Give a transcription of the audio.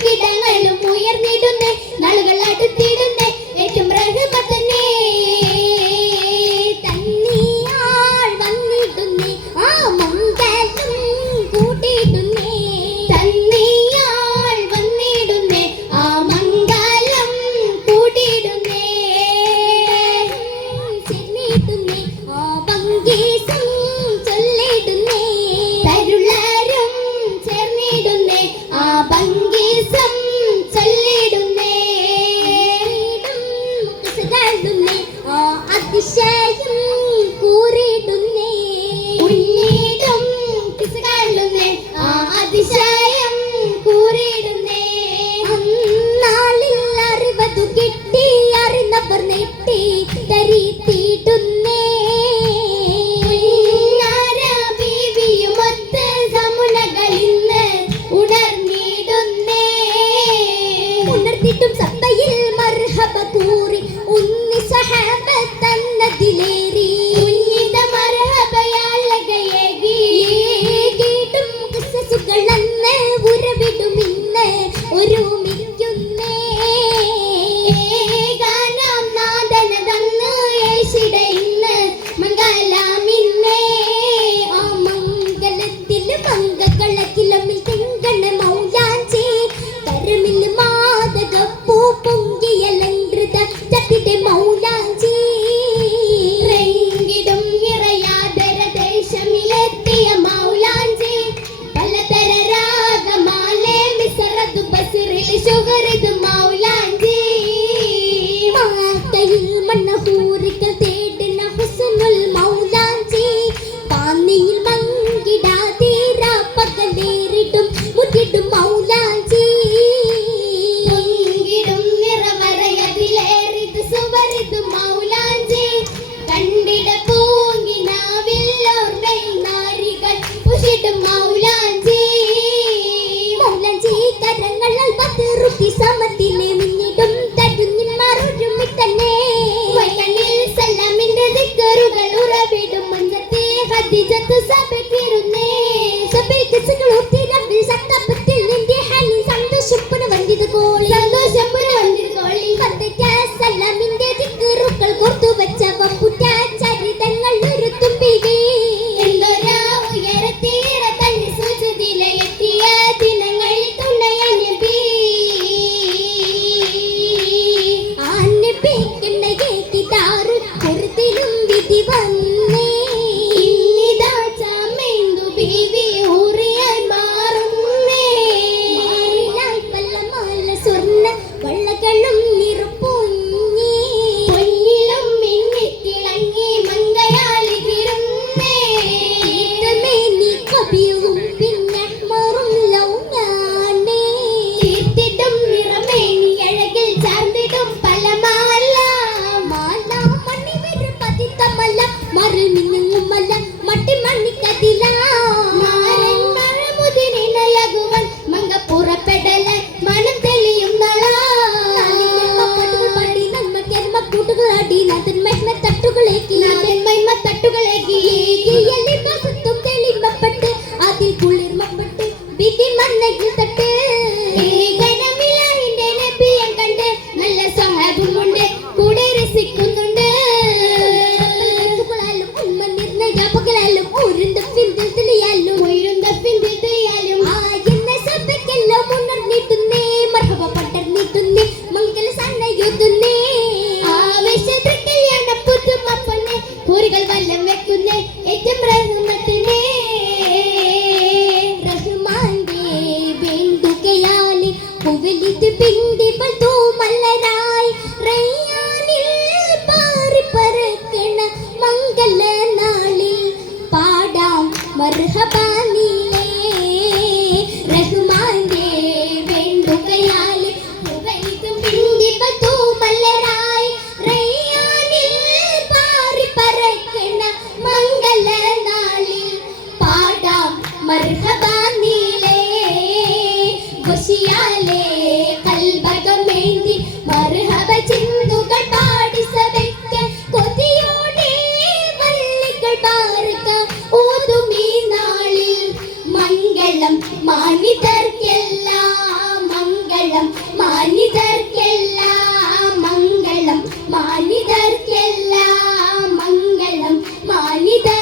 കിടങ്ങളും ഉയർന്നിടുന്നേ നാളുകൾ അടുത്തിടുന്നേ ഏറ്റവും ബീവി ഊറിയായി മാറുന്നേ മാറിലാൽ പല്ലമാല സ്വർണ്ണ വള്ളകളും നിറപ്പുഞ്ഞി പൊന്നിലും മിന്നിത്തിളങ്ങി മങ്കയാലി തിരുന്നേ തീർത്തമേ നീ കവിയും പിന്നെ മറും ലൗനാനേ തീർത്തിടും നിറമേനി അഴകിൽ ചാർന്നിടും പലമാല മാല മണ്ണി വരും പതിത്തമല്ല മറുമിന്നുമല്ല മട്ടി മണ്ണിക്കതില മാരൻ മഴമുതിരിണയകുവൻ മങ്ക പുറപ്പെടല മണം തെളിയും നള പടി നമ്മക്കെർമ കൂട്ടുകളാടി നാഥൻ മൈമ തട്ടുകളേക്കി എലിമ സുത്തും തെളിമപ്പെട്ട് അതിൽ കുളിർമപ്പെട്ട് വിധി മണ്ണകിൽ തട്ട് ഗനമിലാഹിന്റെ നബിയം കണ്ട് നല്ല സഹാബുമുണ്ട് കൂടെ രസിക്കുന്നുണ്ട് ഉമ്മ നിർണയാപകളാലും ഉരുണ്ട പിന്തിൽ തെളിയാലും എന്ന സഭയ്ക്കെല്ലാം ഉണർന്നിട്ടുന്നേ മർഹബ പടർന്നിട്ടുന്നേ മംഗല സന്നയുത്തുന്നേ ആവേശത്തിൽ കല്യാണ പുതുമപ്പന്നെ പൂരികൾ വല്ലം വെക്കുന്നേ ഏറ്റവും റഹ്മത്തിനേ റഹ്മാന്റെ ബിന്ദുകയാലെ പുകലിത് പിണ്ടിപ്പൽ തൂമല്ലരായി റയ്യാനിൽ പാറി പറക്കണ മംഗല നാളിൽ പാടാം മർഹബാ നീലേ റഹ്മാന്റെ ബിന്ദുകയാലെ പുകലിത് പിണ്ടിപ്പൽ തൂമല്ലരായി റയ്യാനിൽ പാറി പറക്കണ മംഗല നാളിൽ പാടാം മർഹബാ നീലേ വശിയാലേ കൽബകമേന്തി മർഹബ ചിന്തുകൾ പാടി സഭയ്ക്ക് കൊതിയോടെ വള്ളികൾ പാർക്ക ഓതുമീ നാളിൽ മംഗളം മാനിതർക്കെല്ലാം മംഗളം മാനിതർക്കെല്ലാം മംഗളം മാനിതർക്കെല്ലാം മംഗളം മാനിതർ